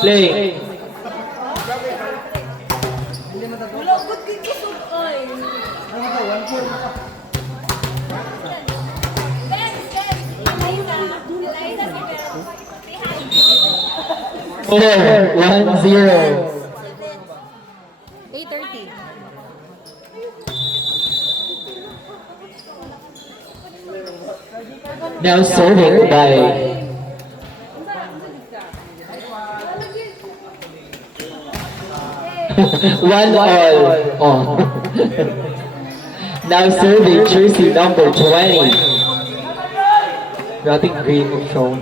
Play. Four, 1-0. 8:30. Now serving by one all. Oh. Now serving jersey number 20. Nothing green shown.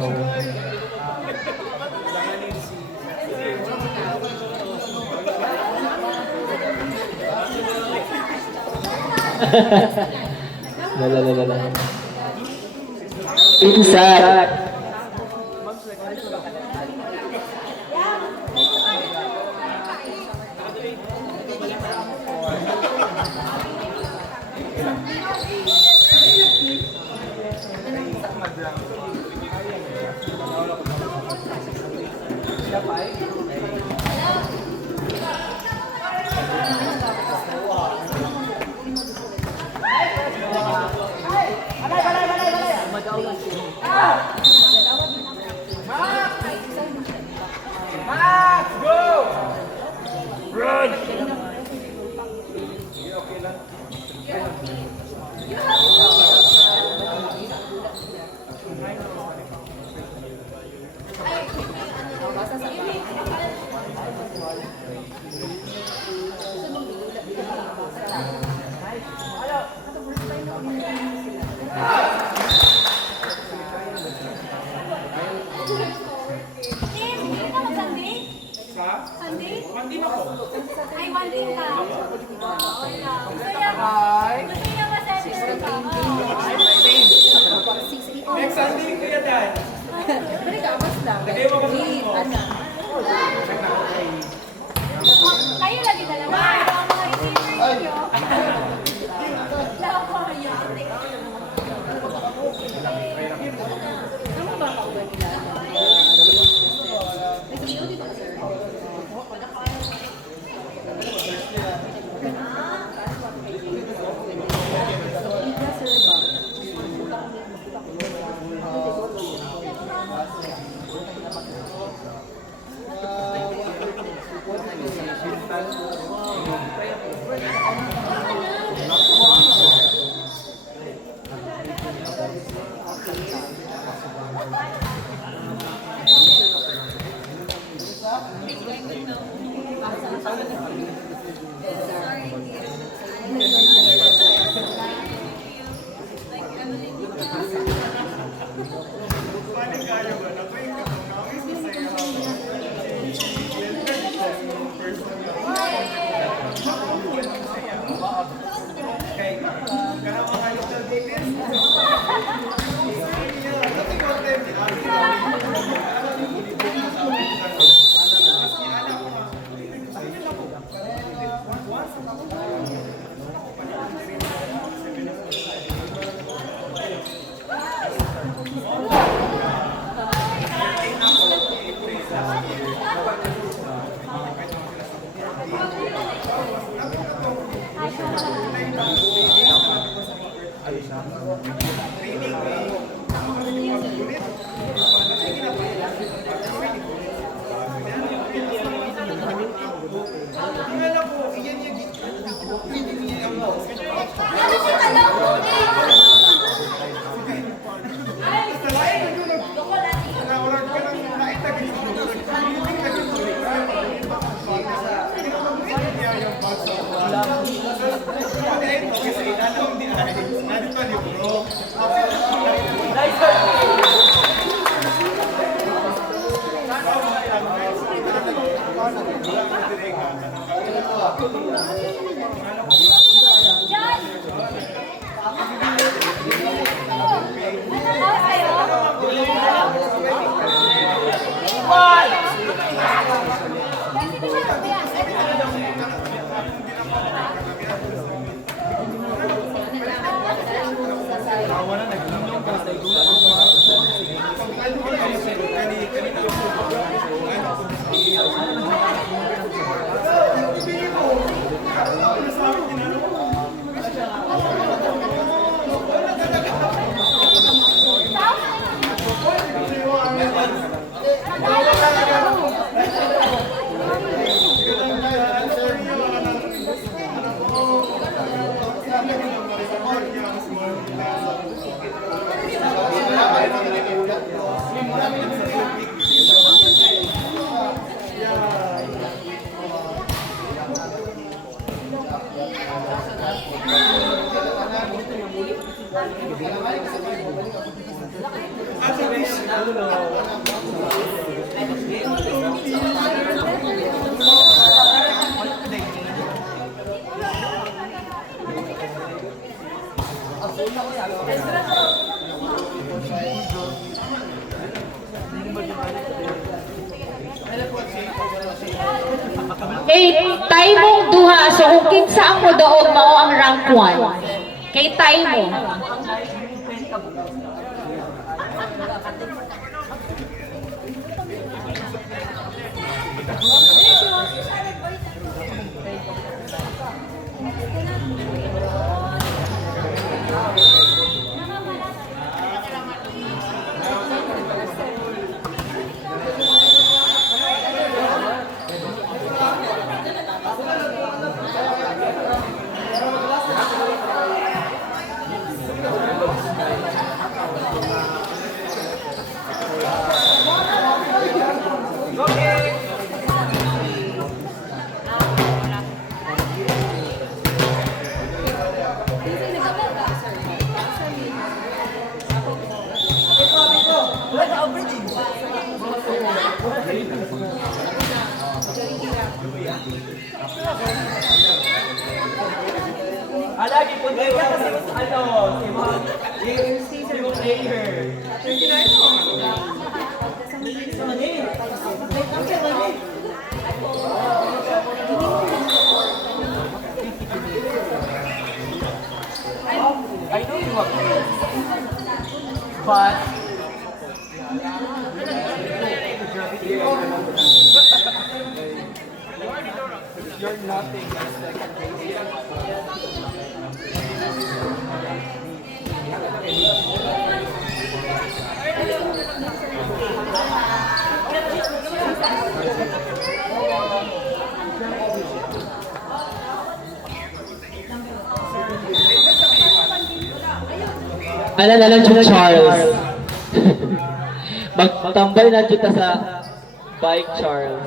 La. Inside. Sunday? One din ako. Ay, one din ka. Gusto niya ma-center ka. Next Sunday, kaya dahil. Balik ka, abas lang. Lagay mo kami mo. Kayo lagi dalawa. Ang mga receiver niyo. Lawa niyo. Ano ba ako ba nila? Kay tayo mong duha, so kung kinsa ang mo daog, mao ang rank 1. Kay tayo mo. Lagi po tayo kasi mas si mga player. I know you are great, but you're nothing as like a crazy. Ala na lang yung Charles. Magtambay na kita sa bike, Charles.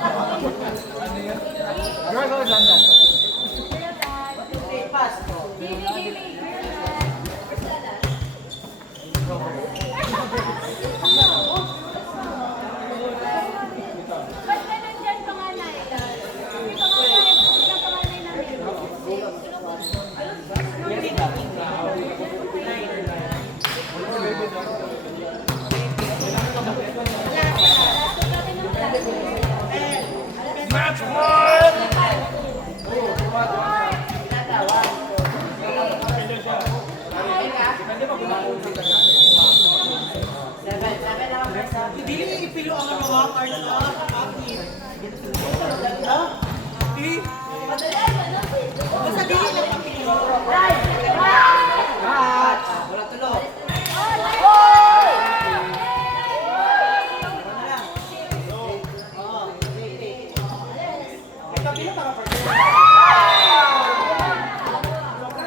Girl, go, London. Ba't ka nandyan panganay? Hindi panganay, hindi ka panganay namin.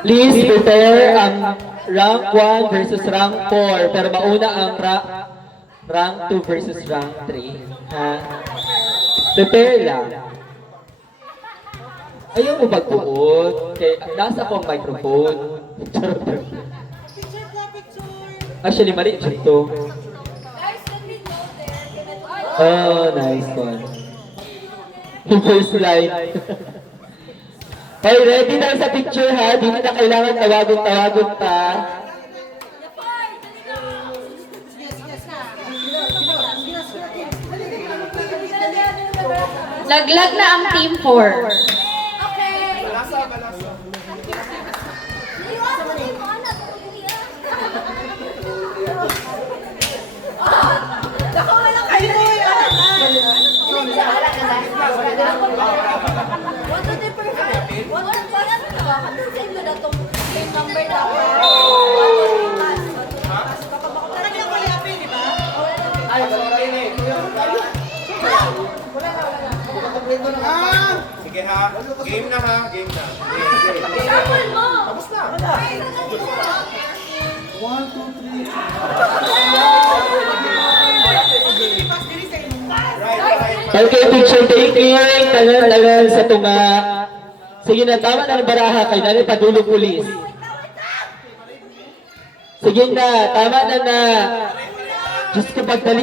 Please prepare ang rank 1 versus rank 4. Pero mauna ang rank 2 versus rank 3. Ha? Prepare lang. Ayaw mo magbuot. Nasa ko ang microphone. Actually, mali siya ito. Guys, let me go there. Oh, nice one. Yung first slide. Hey, ready na sa picture ha? Di na kailangan tawagon-tawagon pa. Laglag na ang team 4. Okay. Balasa, balasa. Iwan mo na yung mga anak. Naku, wala kayo na yun. What do they prefer? What do they prefer? Kasi mo na itong same number na. Talagang wala pa yun, di ba? Ay, sorry na eh. Sige ha. Game na ha. Game na. Sample mo! Tapos na. Right, right. Okay, picture taking. Tagal sa tunga. Sige na, tama na ng baraha. Kay nani padulog ulis. Sige na, tama na na. Diyos ko, pagdali